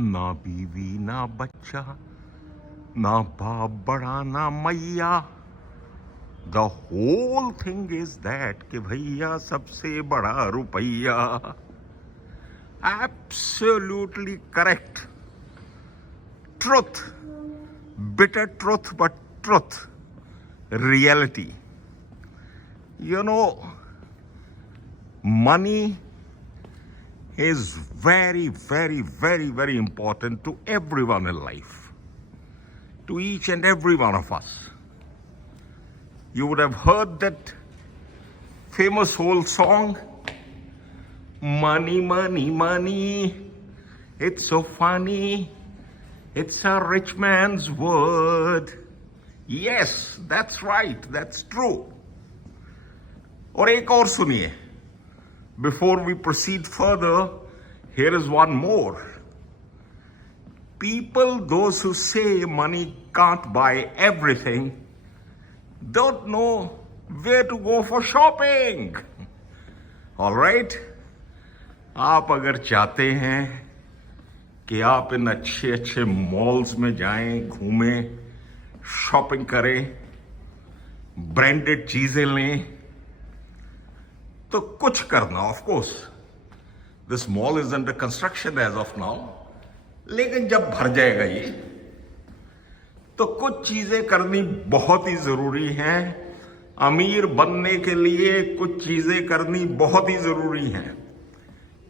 ना बीवी ना बच्चा, ना बाप बड़ा ना मैया। The whole thing is that कि भैया सबसे बड़ा रुपया। Absolutely correct. Truth, bitter truth, but truth, reality. You know, money is very, very, very, very important to everyone in life, to each and every one of us. You would have heard that famous old song, Money, money, money, it's so funny. It's a rich man's word. Yes, that's right, that's true. और एक और सुनिए. Before we proceed further, here is one more. People, those who say money can't buy everything, don't know where to go for shopping. All right? आप अगर चाहते हैं कि आप इन अच्छे अच्छे मॉल्स में जाएं, घूमें, शॉपिंग करें, ब्रांडेड चीजें लें, तो कुछ करना। Of course this mall is under construction as of now, लेकिन जब भर जाएगा ये, तो कुछ चीजें करनी बहुत ही जरूरी हैं। अमीर बनने के लिए कुछ चीजें करनी बहुत ही जरूरी हैं।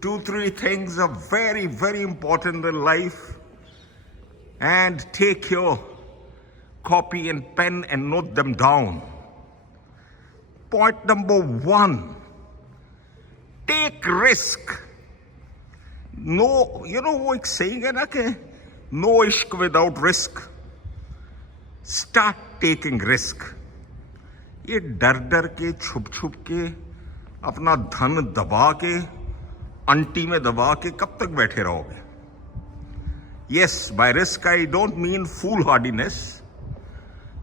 2-3 things are very, very important in life. And take your copy and pen and note them down. Point number 1, take risk. No, वो एक saying है ना कि no ishq without risk. Start taking risk. ये डर डर के, छुप छुप के, अपना धन दबा के, अंटी में दबा के कब तक बैठे रहोगे? Yes, by risk I don't mean foolhardiness.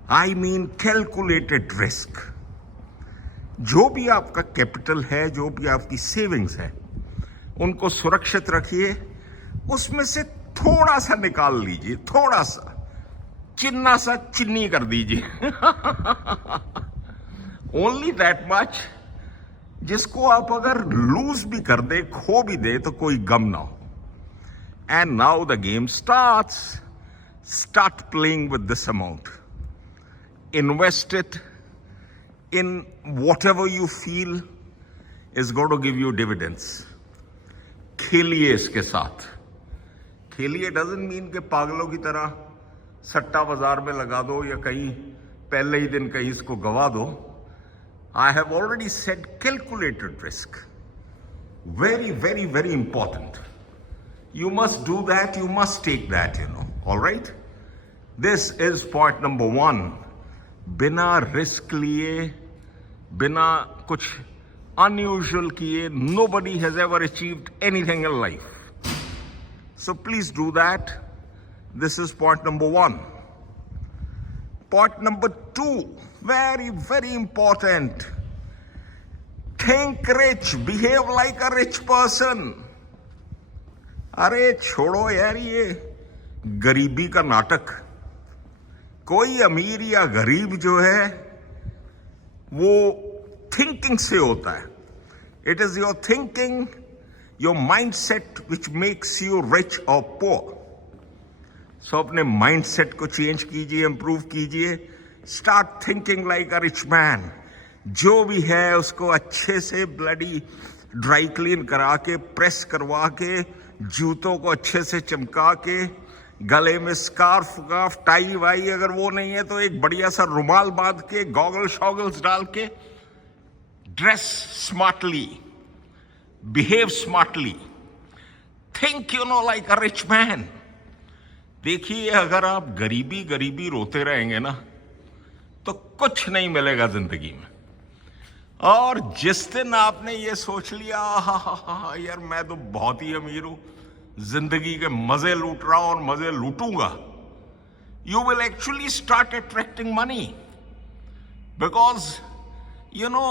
I mean calculated risk. जो भी आपका कैपिटल है, जो भी आपकी सेविंग्स है, उनको सुरक्षित रखिए। उसमें से थोड़ा सा निकाल लीजिए, थोड़ा सा, चिन्ना सा चिन्नी कर दीजिए। Only that much, जिसको आप अगर लूज भी कर दे, खो भी दे, तो कोई गम ना हो। And now the game starts. Start playing with this amount, invest it in whatever you feel is going to give you dividends. खेलिए इसके साथ। खेलिए डजंट मीन कि पागलों की तरह सट्टा बाजार में लगा दो या कहीं पहले ही दिन कहीं इसको गवा दो। I have already said calculated risk. Very, very, very important. You must do that, you must take that, all right? This is point number 1. बिना रिस्क लिए, बिना कुछ unusual किए, nobody has ever achieved anything in life. So please do that. This is point number 1. Point number 2, very, very important. Think rich, behave like a rich person. अरे छोड़ो यार ये गरीबी का नाटक। कोई अमीर या गरीब जो है वो थिंकिंग से होता है। It is your thinking, your mindset which makes you rich or poor. So अपने माइंडसेट को चेंज कीजिए, इंप्रूव कीजिए। Start thinking like a rich man. जो भी है उसको अच्छे से ब्लडी ड्राई क्लीन करा के, प्रेस करवा के, जूतों को अच्छे से चमका के, गले में स्कार्फ टाई वाई अगर वो नहीं है तो एक बढ़िया सा रुमाल बांध के, गॉगल शॉगल्स डाल के, dress smartly, behave smartly, think like a rich man. देखिए अगर आप गरीबी गरीबी रोते रहेंगे ना, तो कुछ नहीं मिलेगा जिंदगी में। और जिस दिन आपने ये सोच लिया, हा यार मैं तो बहुत ही अमीर हूं, जिंदगी के मजे लूट रहा हूं और मजे लूटूंगा, you will actually start attracting money. Because you know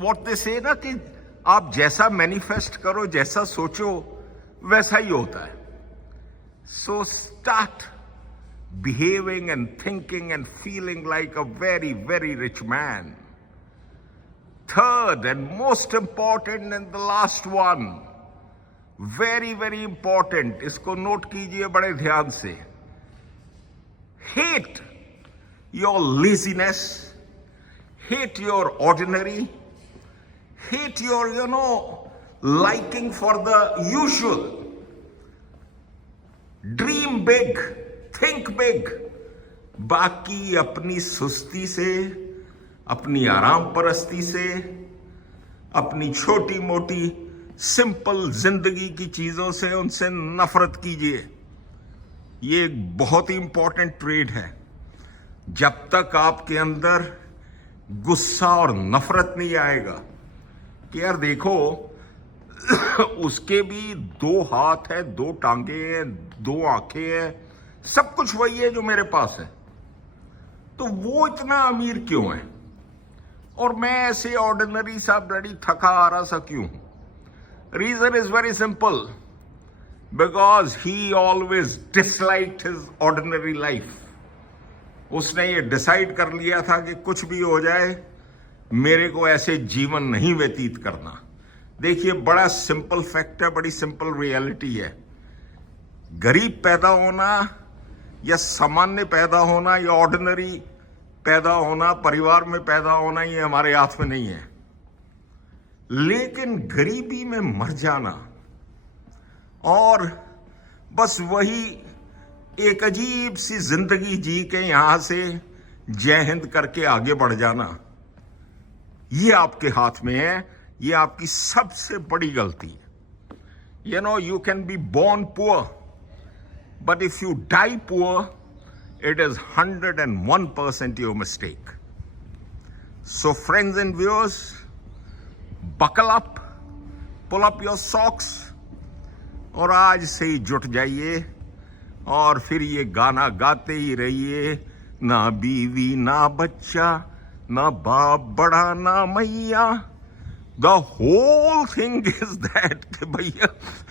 what they say ना कि आप जैसा मैनिफेस्ट करो, जैसा सोचो वैसा ही होता है। So start behaving and thinking and feeling like a very, very rich man. Third and most important and the last one, very, very important, इसको नोट कीजिए बड़े ध्यान से. Hate your laziness, hate your ordinary, hate your, liking for the usual. Dream big, think big. बाकी अपनी सुस्ती से, अपनी आराम परस्ती से, अपनी छोटी मोटी सिंपल जिंदगी की चीजों से उनसे नफरत कीजिए. ये एक बहुत ही इंपॉर्टेंट ट्रेड है. जब तक आपके अंदर गुस्सा और नफरत नहीं आएगा कि यार देखो उसके भी 2 हाथ है, 2 टांगे हैं, 2 आंखें हैं, सब कुछ वही है जो मेरे पास है, तो वो इतना अमीर क्यों है और मैं ऐसे ऑर्डिनरी सा ब्लडी थका आ रहा सा क्यों? Reason is very simple, because he always disliked his ordinary life. उसने ये डिसाइड कर लिया था कि कुछ भी हो जाए मेरे को ऐसे जीवन नहीं व्यतीत करना. देखिए, बड़ा सिंपल फैक्ट है, बड़ी सिंपल रियलिटी है. गरीब पैदा होना या सामान्य पैदा होना या ऑर्डिनरी पैदा होना, परिवार में पैदा होना, ये हमारे हाथ में नहीं है. लेकिन गरीबी में मर जाना और बस वही एक अजीब सी जिंदगी जी के यहां से जय हिंद करके आगे बढ़ जाना, ये आपके हाथ में है. ये आपकी सबसे बड़ी गलती है. You can be born poor, but if you die poor, it is 101% your mistake. So friends and viewers, buckle up, pull up your socks और आज से ही जुट जाइए और फिर ये गाना गाते ही रहिए. ना बीवी ना बच्चा, ना बाप बड़ा ना मैया. The whole thing is that कि भैया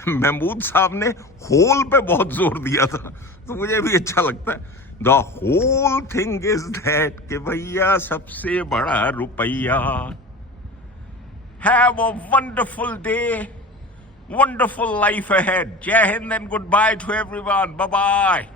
महमूद साहब ने होल पे बहुत जोर दिया था, तो मुझे भी अच्छा लगता है. The whole thing is that कि भैया सबसे बड़ा रुपया. Have a wonderful day, wonderful life ahead. Jai Hind and goodbye to everyone. Bye-bye.